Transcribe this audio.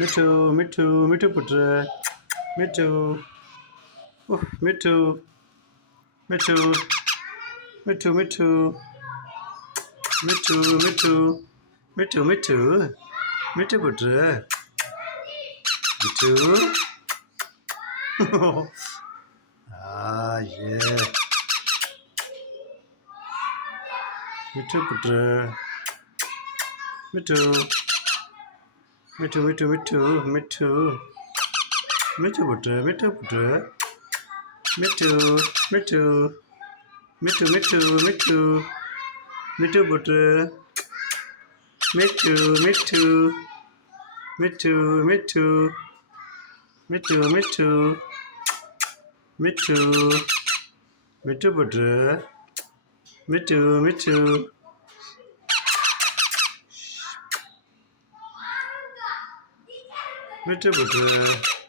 मिठू मिठू मिठू पुत्र मिठू मिठू मिठू मिठू मिठू मिठू मिठू मिठू मिठू मिठू पुत्र मिठू yeah मिठू पुत्र मिठू मिठू मिठू मिठू मिठू मिठू पुत्र मिठू मिठू मिठू मिठू मिठू मिठू मिठू पुत्र मिठू मिठू मिठू मिठू मिठू मिठू मिठू मिठू पुत्र मिठू मिठू मिठू पुत्र